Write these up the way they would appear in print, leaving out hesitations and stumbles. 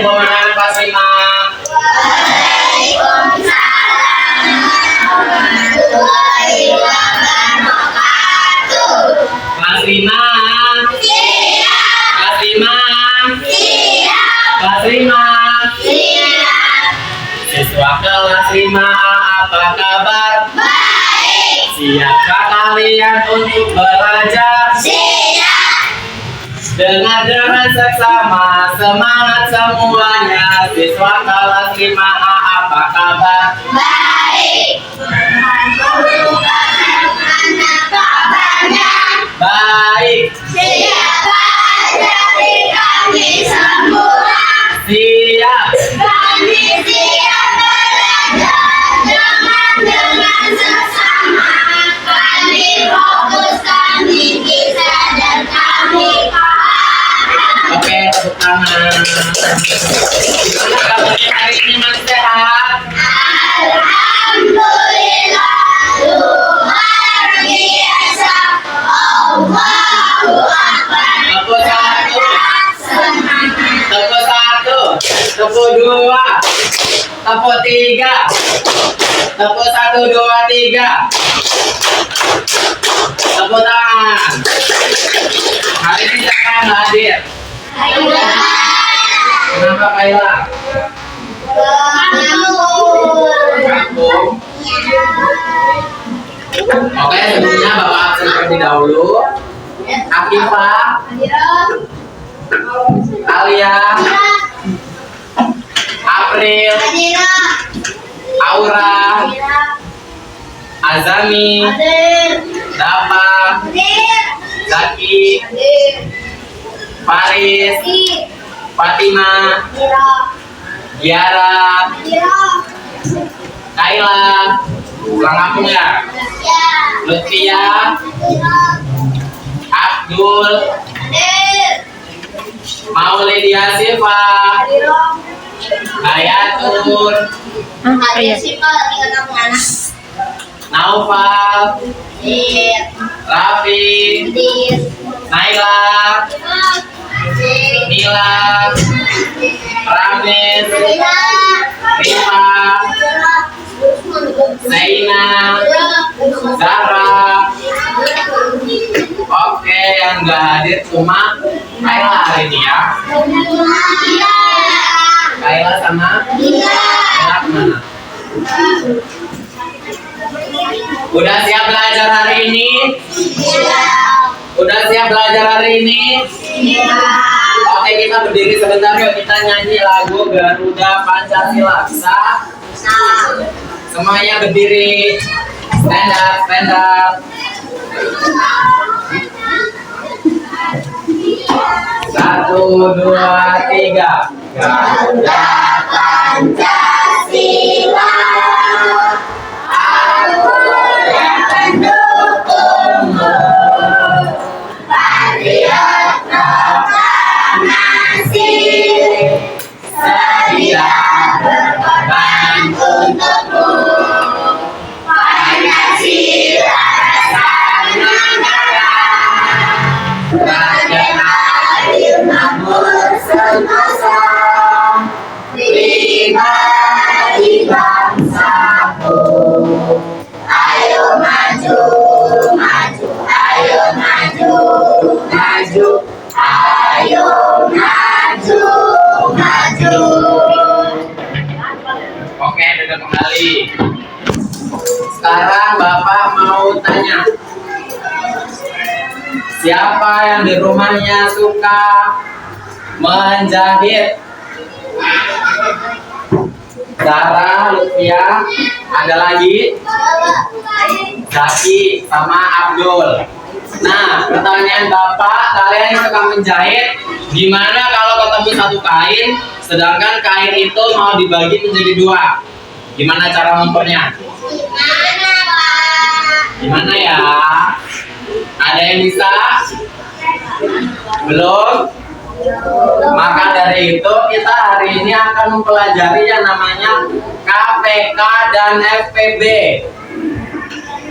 Ibu Manana kelas 5. Kelas 5. Kelas 5. Kelas 5. Siswa kelas 5A, apa kabar? Baik. Siapkah kalian untuk belajar? Siap. Dengar seksama, semangat semuanya. Siswa kelas 5A, apa kabar? Baik. Bagaimana kabarnya? Baik. Siapa dari kami semua? Siap. Kami siap belajar dengan sesama. Kami fokus, kami bisa, dan kami paham. Oke, tepuk tangan. Gimana kabarnya hari ini, Mas sehat? Alhamdulillah, luar biasa. Allahu Akbar. Tepuk satu. Tepuk satu. Tepuk dua. Tepuk tiga. Tepuk 1, 2, 3. Tepuk tangan. Hari ini siapa yang hadir? Kaila. Kenapa Kaila? Kampung. Oke, sebelumnya Bapak absen terlebih dahulu. Afifah, Alia, April, Aura, Azami, Dapa, Zaki, Faris, Fatima, Giara, Kaila, pulang kampung ya? Lutfia, Abdul, Maulidia Siva, Hayatur, Naufal, Raffi, Naila, Nila, Ramis, Rifa, Zaina, Zara. Oke, yang nggak hadir cuma Kaila hari ini ya. Kaila sama Kaila kemana? Udah siap belajar hari ini? Udah siap belajar hari ini? Oke, kita berdiri sebentar yuk, kita nyanyi lagu Garuda Pancasila. Bisa? Semuanya berdiri. Stand up, stand up. 1, 2, 3. Garuda Pancasila, aku yang mendukungmu. Patriot proklamasi, sedia berkorban untukmu. Pancasila sang negara, bagai adil makmur semasa. Pribadi bangsaku, ayo maju, maju, ayo maju, maju, ayo maju, maju. Oke, sudah kembali. Sekarang Bapak mau tanya, siapa yang di rumahnya suka menjahit? Zara, Lutfia, ada lagi? Zaki sama Abdul. Nah, pertanyaan Bapak, kalian yang suka menjahit, gimana kalau ketemu satu kain, sedangkan kain itu mau dibagi menjadi 2? Gimana cara ngumpulnya? Gimana ya? Ada yang bisa? Belum? Maka dari itu kita hari ini akan mempelajari yang namanya KPK dan FPB.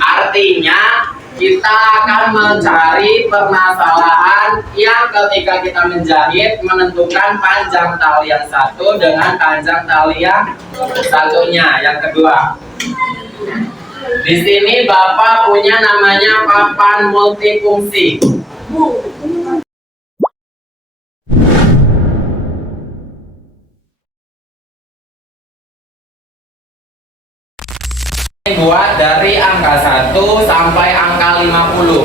Artinya kita akan mencari permasalahan yang ketika kita menjahit menentukan panjang tali yang satu dengan panjang tali yang satunya, yang kedua. Di sini Bapak punya namanya papan multifungsi. Buat dari angka 1 sampai angka 50.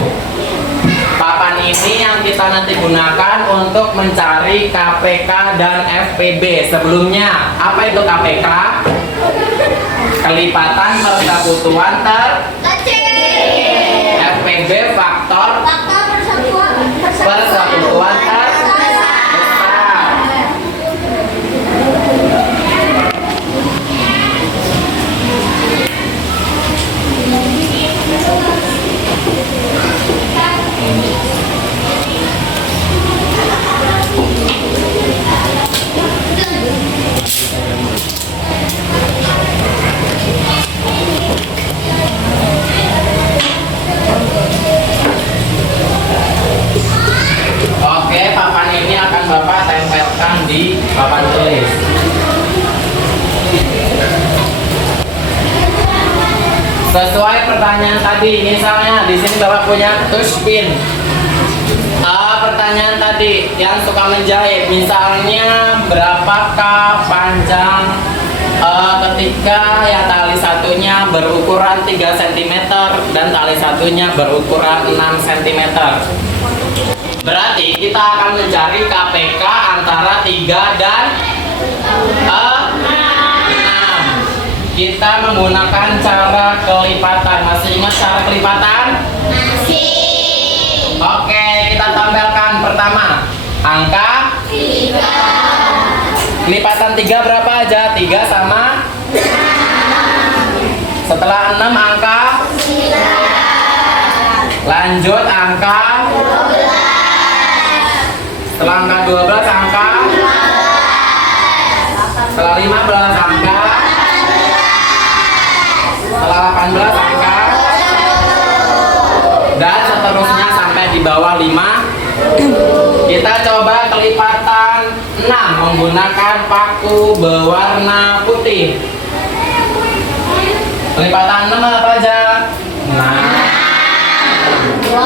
Papan ini yang kita nanti gunakan untuk mencari KPK dan FPB. Sebelumnya, apa itu KPK? Kelipatan persekutuan FPB faktor persekutuan besar. Oke, papan ini akan Bapak tempelkan di papan tulis. Sesuai pertanyaan tadi, misalnya di sini Bapak punya touchpin. Pertanyaan tadi yang suka menjahit, misalnya berapakah panjang ketika ya tali satunya berukuran 3 cm dan tali satunya berukuran 6 cm. Berarti kita akan mencari KPK antara 3 dan 6. Kita menggunakan cara kelipatan. Masih ingat cara kelipatan? Masih. Oke, kita tampilkan pertama angka 3. Kelipatan 3 berapa aja? 3 sama 6. Setelah 6 angka 9. Lanjut angka 12. Setelah angka 12 angka 15. Setelah 15 angka 16. Setelah 18 angka dan seterusnya sampai di bawah 5. Kita coba kelipatan 6 menggunakan paku berwarna putih. Kelipatan 6 apa aja? 6, 12, 18.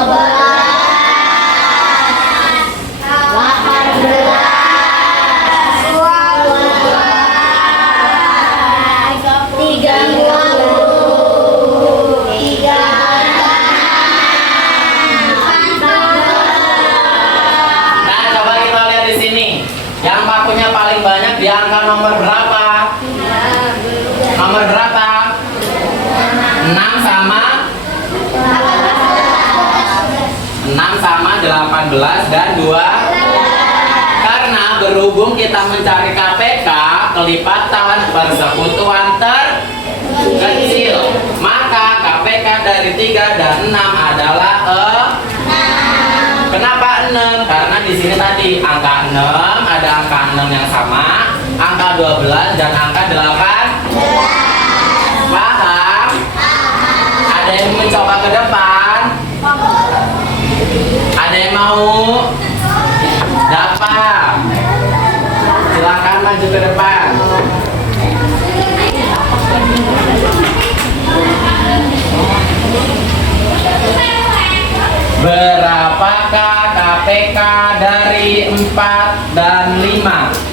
Yang pakunya paling banyak di angka nomor berapa? Nomor berapa? 6 sama 18 dan 2. Karena berhubung kita mencari KPK, kelipatan persekutuan terkecil, maka KPK dari 3 dan 6 adalah Kenapa 6? Karena di sini tadi angka 6 ada angka 6 yang sama, angka 12 dan angka 8. Paham? Ada yang mencoba ke depan? Ada yang mau dapat? Silakan maju ke depan. Berapakah KPK dari 4 dan 5?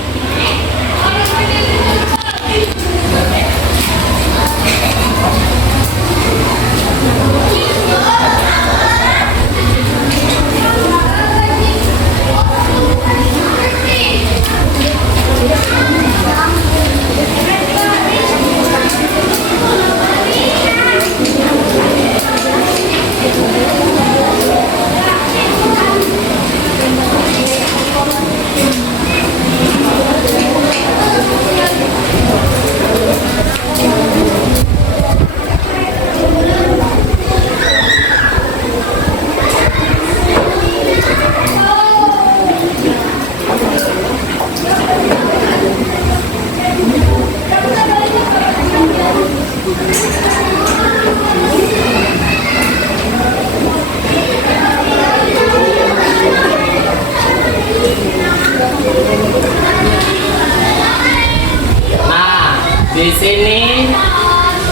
Di sini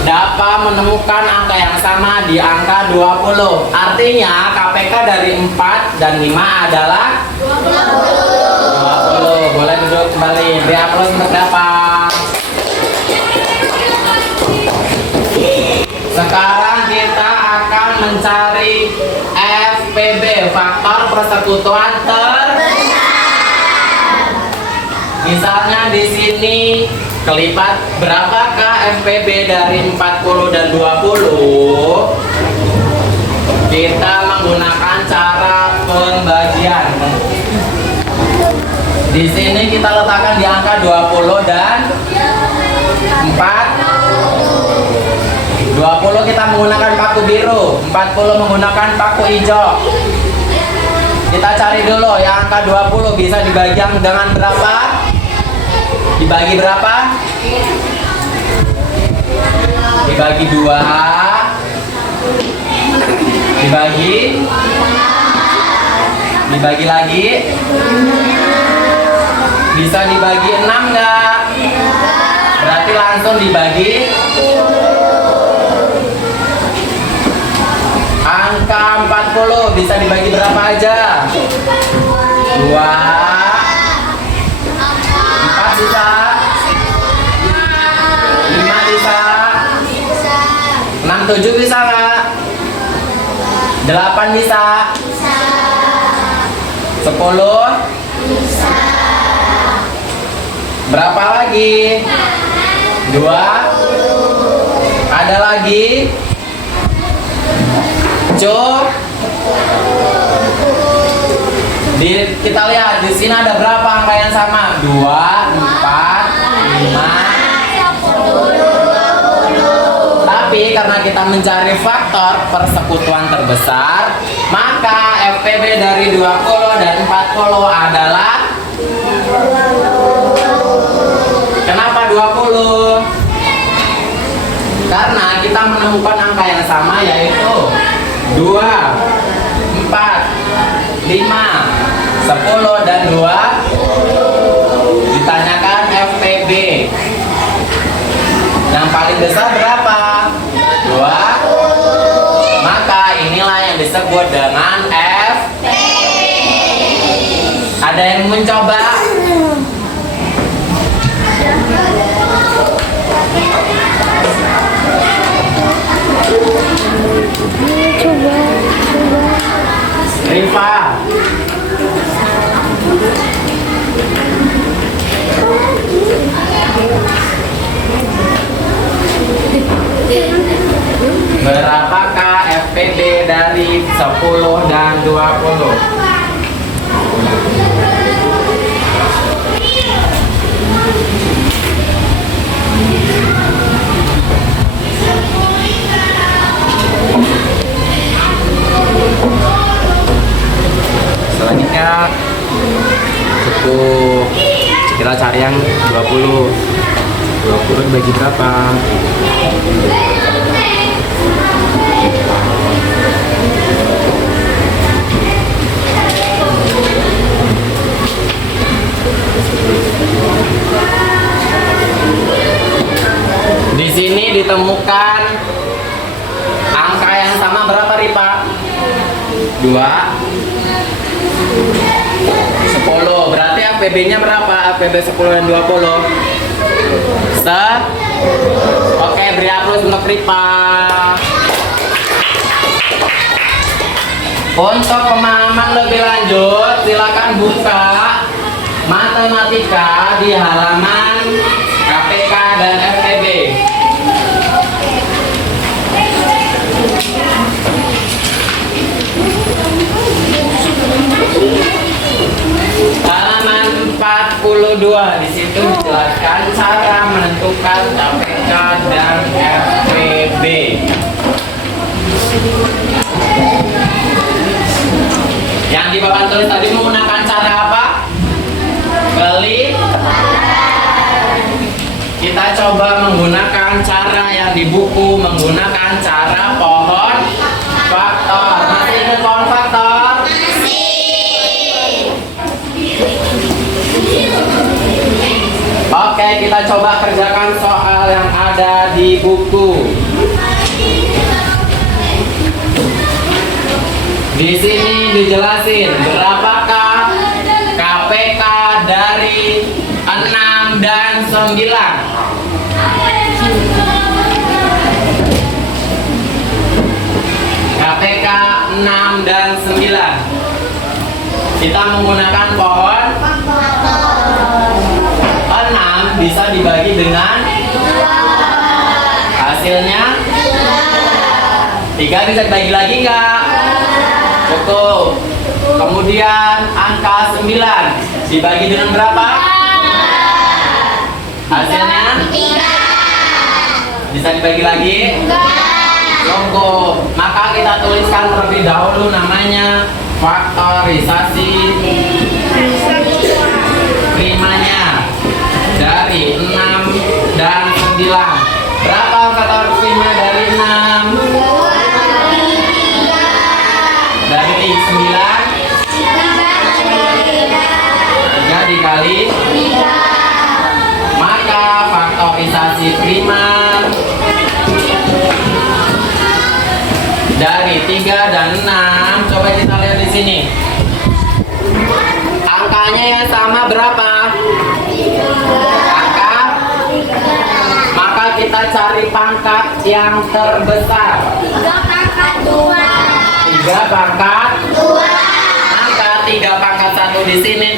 dapat menemukan angka yang sama di angka 20. Artinya KPK dari 4 dan 5 adalah 20. Boleh duduk kembali. Beri aplaus untuk dapat. Sekarang kita akan mencari FPB, faktor persekutuan terbesar. Misalnya di sini kelipat berapakah FPB dari 40 dan 20? Kita menggunakan cara pembagian. Di sini kita letakkan di angka 20 dan 20 kita menggunakan paku biru, 40 menggunakan paku hijau. Kita cari dulu yang angka 20 bisa dibagi dengan berapa? Dibagi berapa? Dibagi 2. Dibagi lagi. Bisa dibagi 6 enggak? Berarti langsung dibagi. Angka 40 bisa dibagi berapa aja? 2. 4 bisa? 5 bisa? 6, 7 bisa nggak? 8 bisa? 10? Berapa lagi? 2? Ada lagi? Kita lihat di sini ada berapa angka yang sama? 2, 4, 5. Tapi karena kita mencari faktor persekutuan terbesar, maka FPB dari 20 dan 40 adalah, kenapa 20? Karena kita menemukan angka yang sama, yaitu 2, 4, 5, 10 dan 2. Ditanyakan FPB yang paling besar berapa? 2. Maka inilah yang disebut dengan FPB. Ada yang mencoba? Rifa. Berapakah FPB dari 10 dan 20? Selanjutnya cukup kita cari yang 20 dibagi berapa? Di sini ditemukan angka yang sama berapa, Ripa? 2, 10. Berarti APB-nya berapa? APB 10 dan 20. Oke, beri aplaus untuk Ripa. Untuk pemahaman lebih lanjut, silakan buka matematika di halaman KPK dan FPB. Halaman 42, di situ dijelaskan cara menentukan KPK dan FPB. Yang di papan tulis tadi menggunakan cara apa? Kita coba menggunakan cara yang di buku, menggunakan cara pohon faktor. Masih ingat pohon faktor? Oke, Oke, kita coba kerjakan soal yang ada di buku. Di sini dijelasin berapakah KPK dari 6 dan 9. KPK 6 dan 9. Kita menggunakan pohon 6 bisa dibagi dengan hasilnya 3 bisa dibagi lagi nggak? Cukup. Kemudian angka 9 dibagi dengan berapa? Hasilnya 3. Bisa dibagi lagi? Cukup. Maka kita tuliskan terlebih dahulu namanya faktorisasi primanya dari 6 dan 9. Berapa faktor prima dari 6? Dari 9? 3 dikali 3. Maka faktorisasi prima dari 3 dan 6, coba kita lihat di sini. Angkanya yang sama berapa? Angka. Maka kita cari pangkat yang terbesar. 3 pangkat 2. 3 pangkat 2. Maka 3 pangkat 1 di sini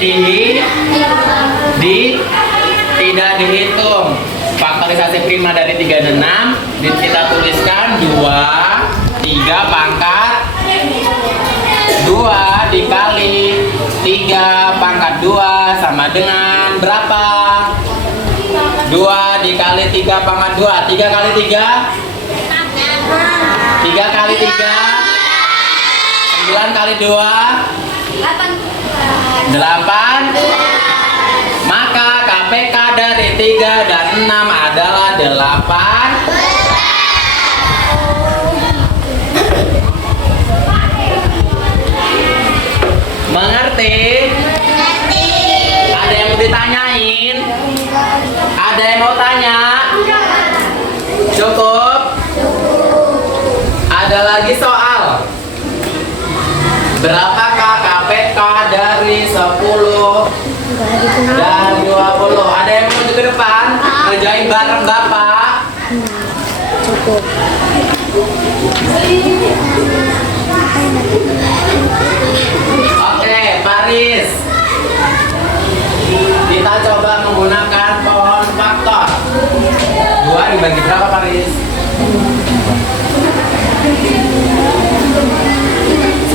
tidak dihitung. Faktorisasi prima dari 3 dan 6 kita tuliskan 3 pangkat 2 dikali 3 pangkat 2 sama dengan berapa? 2 dikali 3 pangkat 2. 3 kali 3? 3 kali 3? 9 kali 2? 8. Maka KPK dari 3 dan 6 adalah 8. Mengerti? Ada yang mau ditanyain? Ada yang mau tanya? Cukup? Ada lagi soal. Berapakah KPK dari 10 dan 20? Ada yang mau ke depan? Ngerjain bareng Bapak? Cukup. Oke, Paris. Kita coba menggunakan pohon faktor. 2 dibagi berapa, Paris?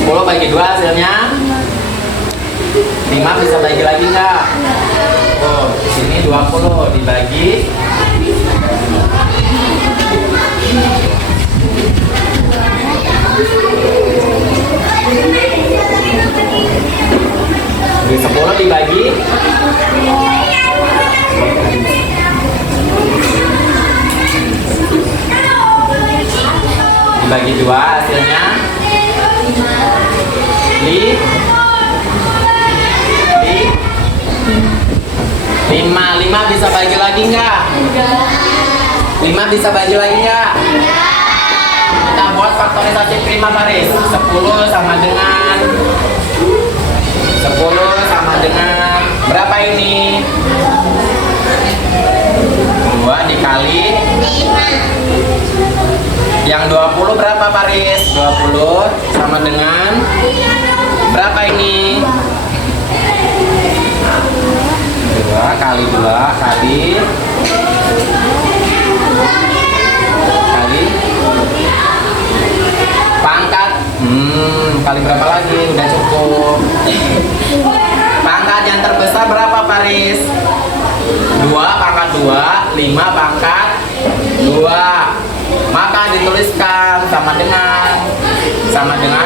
10 bagi 2 hasilnya 5. Bisa bagi lagi nggak? Oh, di sini 20 dibagi 10 dibagi 2 hasilnya 5 bisa bagi lagi nggak? 5 bisa bagi lagi nggak? Kita buat faktorisasi prima, Paris. 10 sama dengan 10 sama dengan berapa ini? 2 dikali 5. Yang 20 berapa, Paris? 20 sama dengan berapa ini? 2 kali 2 kali pangkat kali berapa lagi? Udah cukup. Pangkat yang terbesar berapa, Paris? 2 pangkat 2, 5 pangkat 2. Maka dituliskan sama dengan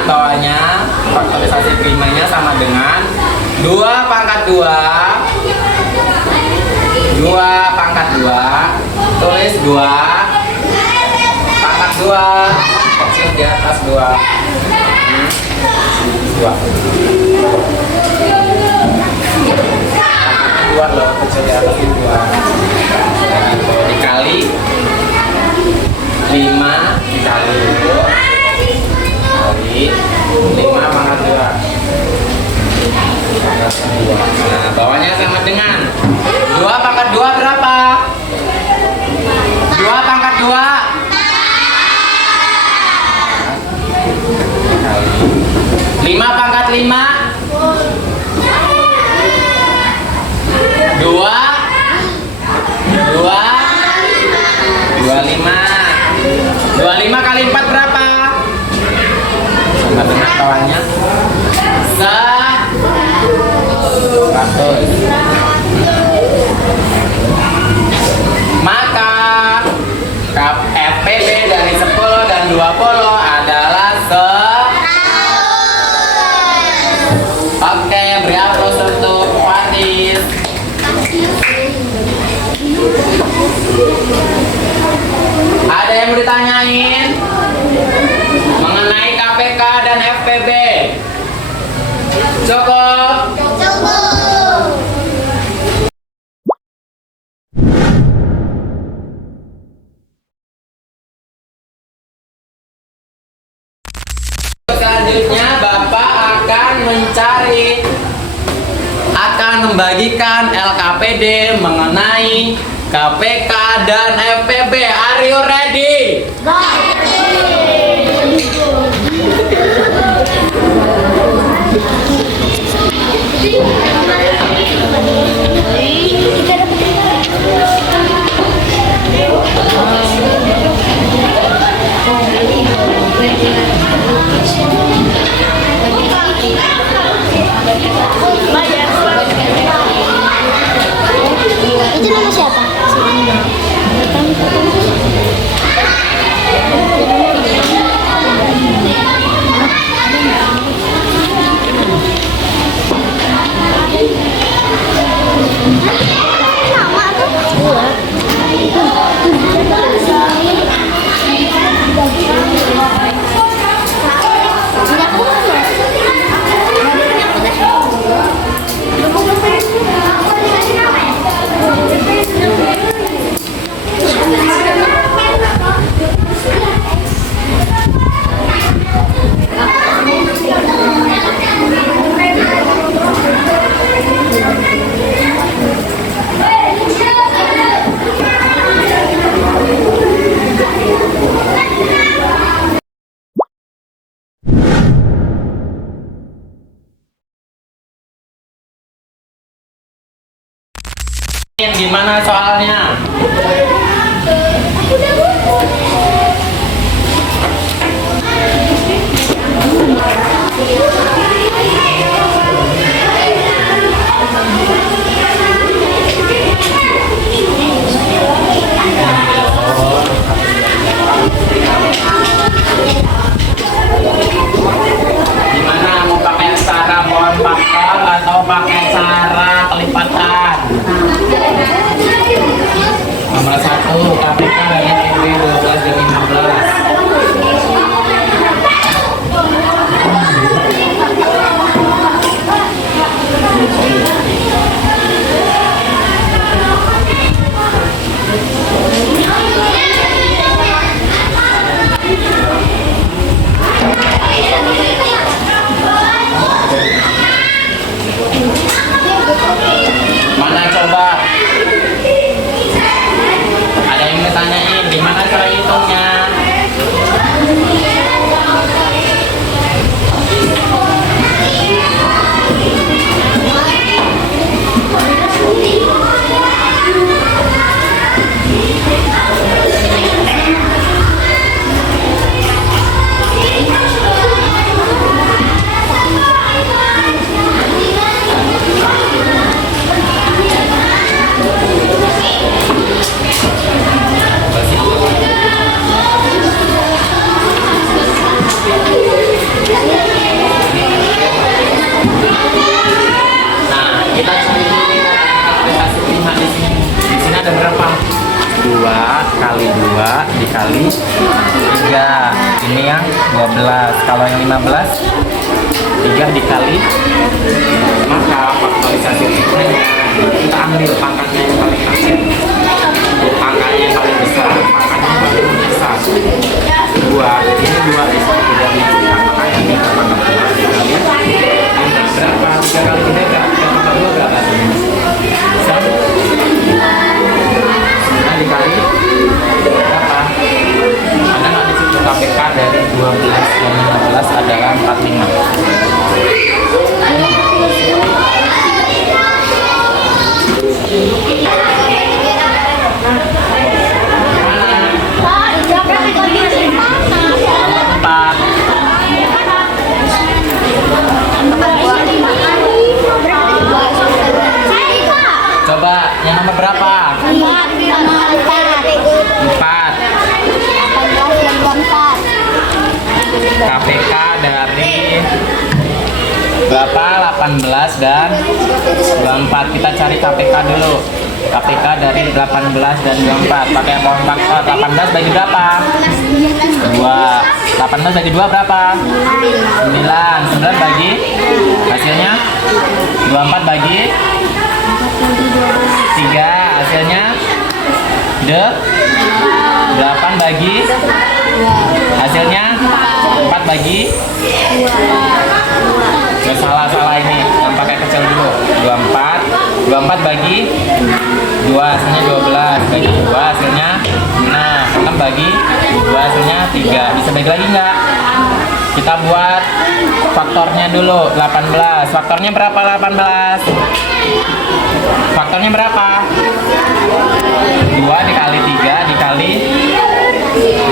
bawahnya faktorisasi primanya sama dengan 2 pangkat 2 pangkat 2, tulis 2 pangkat 2 kecil di atas 2 2 loh, kecil di atas 2. dikali 5 pangkat 2. Nah, bawahnya sama dengan 2 pangkat 2 berapa? 2 pangkat 2 5 pangkat 5 2 25 kali 4 berapa? Sama dengan kawannya 100. Maka FPB dari 10 dan 20 adalah Oke, beri aplaus untuk Fatis. Ada yang mau ditanyain mengenai KPK dan FPB? Cukup? Selanjutnya Bapak akan membagikan LKPD mengenai KPK dan FPB. Are you ready? Itu nama siapa? Gimana soalnya? Gimana, mau pakai cara pohon pangkal atau pakai cara kelipatan? Nomor 1 KPK dan FPB 12 dan 15. Mana coba? Ada yang ditanyain gimana cara hitungnya? Kita cari aplikasi 5 di sini. Di sini ada berapa? 2 kali 2 dikali 3. Ini yang 12. Kalau yang 15 3 dikali, maka faktorisasi berikutnya kita ambil pangkatnya yang paling kecil, angkanya yang paling besar, pangkatnya yang paling besar. 2, ini 2 di sini 3 di sini, maka yang dan 15 adalah 45. Empat. Coba yang nomor berapa? 4. KPK dari berapa? 18 dan 24. Kita cari KPK dulu. KPK dari 18 dan 24. Pakai pohon faktor. 18 bagi berapa? 2. 18 bagi 2 berapa? 9. 9 bagi hasilnya 24 bagi 3 hasilnya 8 bagi hasilnya 4 bagi gak salah ini yang pakai kecil dulu 24 bagi 2 hasilnya 12 bagi 2 hasilnya 6 bagi 2 hasilnya 3 bisa bagi lagi nggak? Kita buat faktornya dulu 18 faktornya berapa 18? Faktornya berapa? 2 dikali 3 dikali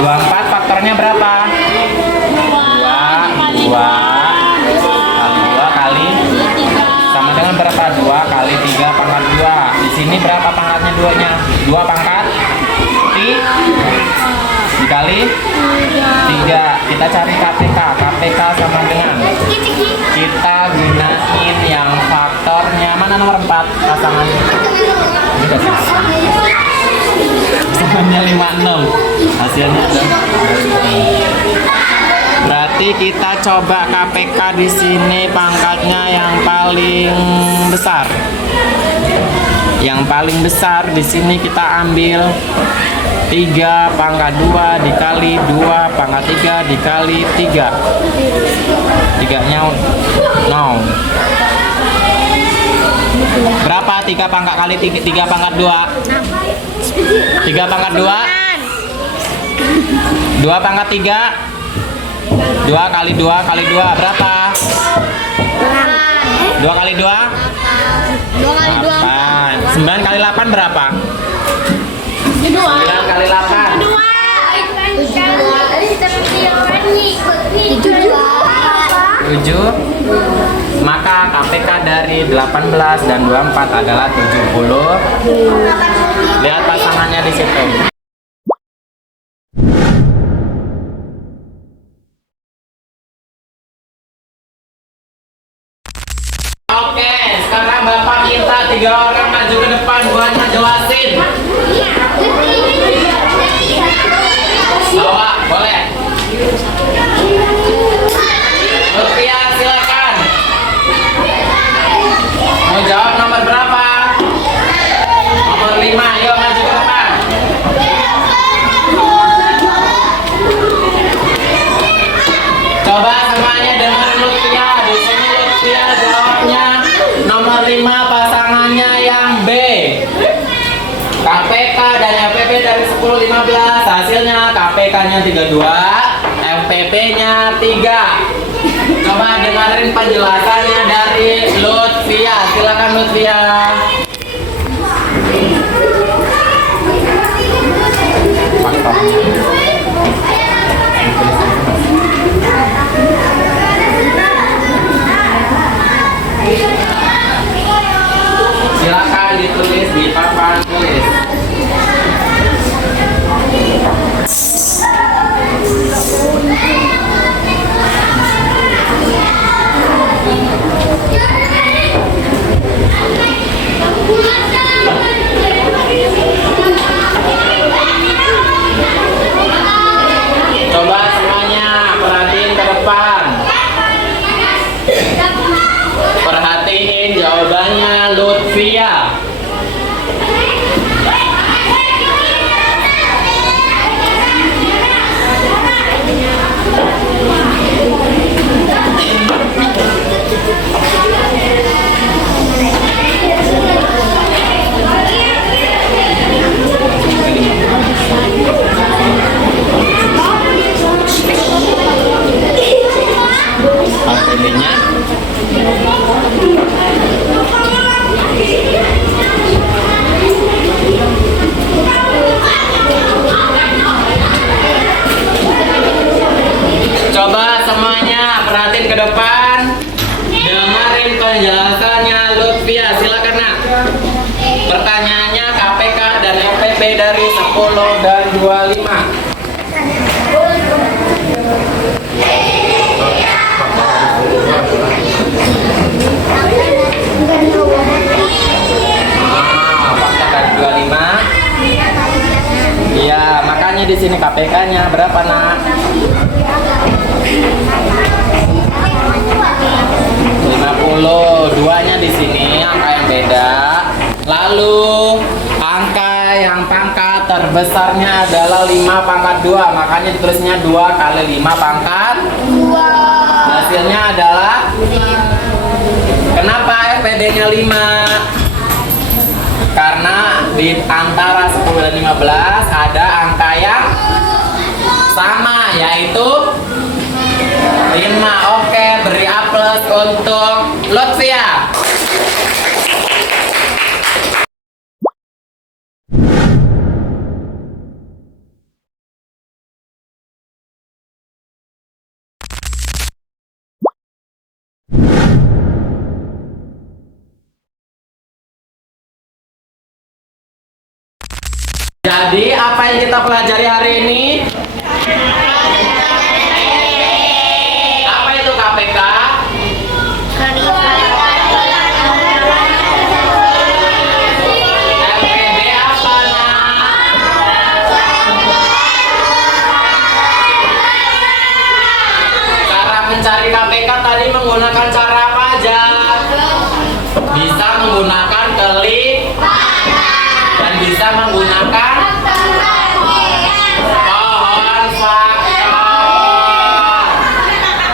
24 faktornya berapa? 2 kali 2 kali sama dengan berapa? 2 kali 3 pangkat 2. Di sini berapa pangkatnya 2-nya? 2 pangkat dikali 3. Kita cari KPK. KPK sama dengan kita gunain yang faktornya mana nomor 4 pasangan pasangannya 56 hasilnya ada. Berarti kita coba KPK di sini pangkatnya yang paling besar. Yang paling besar di sini kita ambil 3 pangkat 2 dikali 2 pangkat 3 dikali 3. 3-nya 0. Berapa 3 pangkat kali 3 pangkat 2? 3 pangkat 2? 2 pangkat 3? 2 kali 2 kali 2 berapa? 2 kali 2? 2 kali 2 8. 9 kali 8 berapa? 9 kali 8 7. Maka KPK dari 18 dan 24 adalah 70. Lihat pasangannya di situ. Oke, sekarang Bapak minta 3 orang maju ke depan buat ngejelasin. Bawa, boleh. Lutfia, silakan. Mau jawab nomor berapa? Nomor 5, yuk maju ke depan. Coba semuanya dengerin Lutfia. Di sini Lutfia jawabnya nomor 5 pasangannya yang B. KPK dan FPP dari 10 15 hasilnya KPK-nya 32, FPP-nya 3. Coba dengerin penjelasannya dari Lutfia. Silakan Lutfia. Silakan ditulis di papan tulis. lebih dari 10 dan 25. Pangkat dari 25. Iya, makanya di sini KPK-nya berapa, Nak? 50. Duanya di sini angka yang beda. Lalu angka yang pangkat terbesarnya adalah 5 pangkat 2. Makanya ditulisnya 2 kali 5 pangkat 2. Hasilnya adalah, kenapa FPD-nya 5? Karena di antara 10 dan 15 ada angka yang sama, yaitu 5. Oke, beri A+ untuk Lutfia. Jadi apa yang kita pelajari hari ini? Apa itu KPK? FPD apa, Nak? Cara mencari KPK tadi menggunakan cara apa aja? Bisa menggunakan klik dan bisa menggunakan pohon faktor.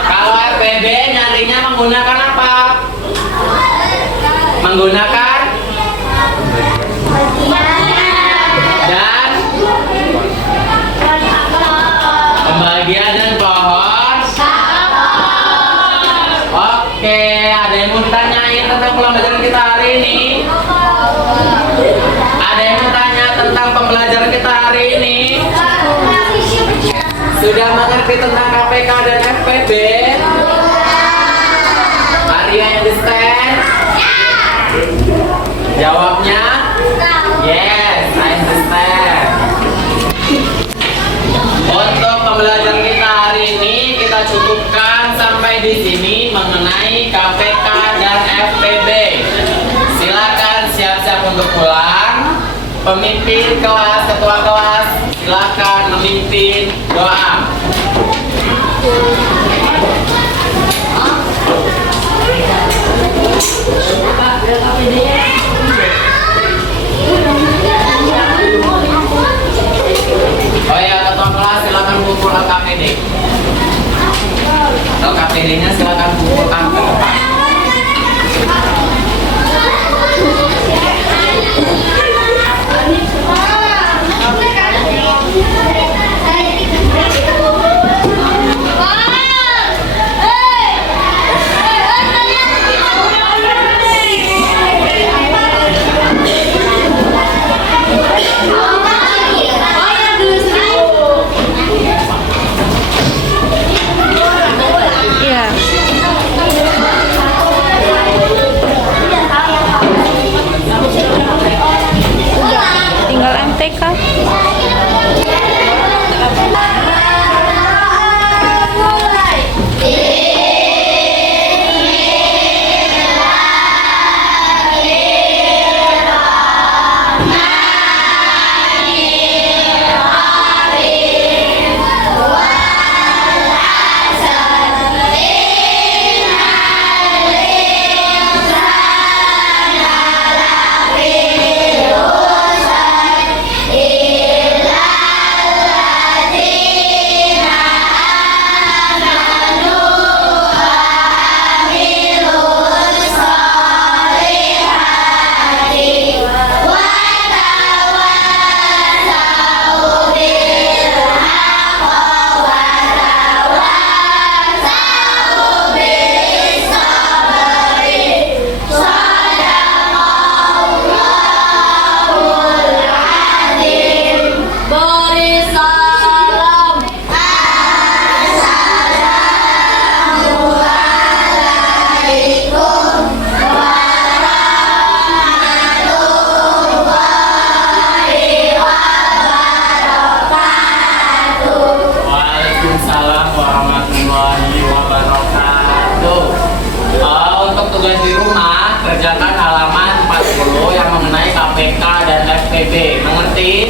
Kalau FPD nyarinya menggunakan apa? Menggunakan dan pembagian dan pohon. Oke, ada yang mau ditanyain tentang pembelajaran kita hari ini? Ada yang mau tanya tentang pembelajaran kita hari ini? Sudah mengerti tentang KPK dan FPD? Arya understand? Jawabnya? Yes, I understand. Untuk pembelajaran kita hari ini kita cukupkan sampai di sini mengenai KPK dan FPD. Silakan siap-siap untuk pulang. Pemimpin kelas, ketua kelas, silakan memimpin doa. Oh ya, ketua kelas silakan kumpul LKPD. LKPD-nya silakan kumpulkan ke depan. Tinggal MTK. PPP. Mengerti?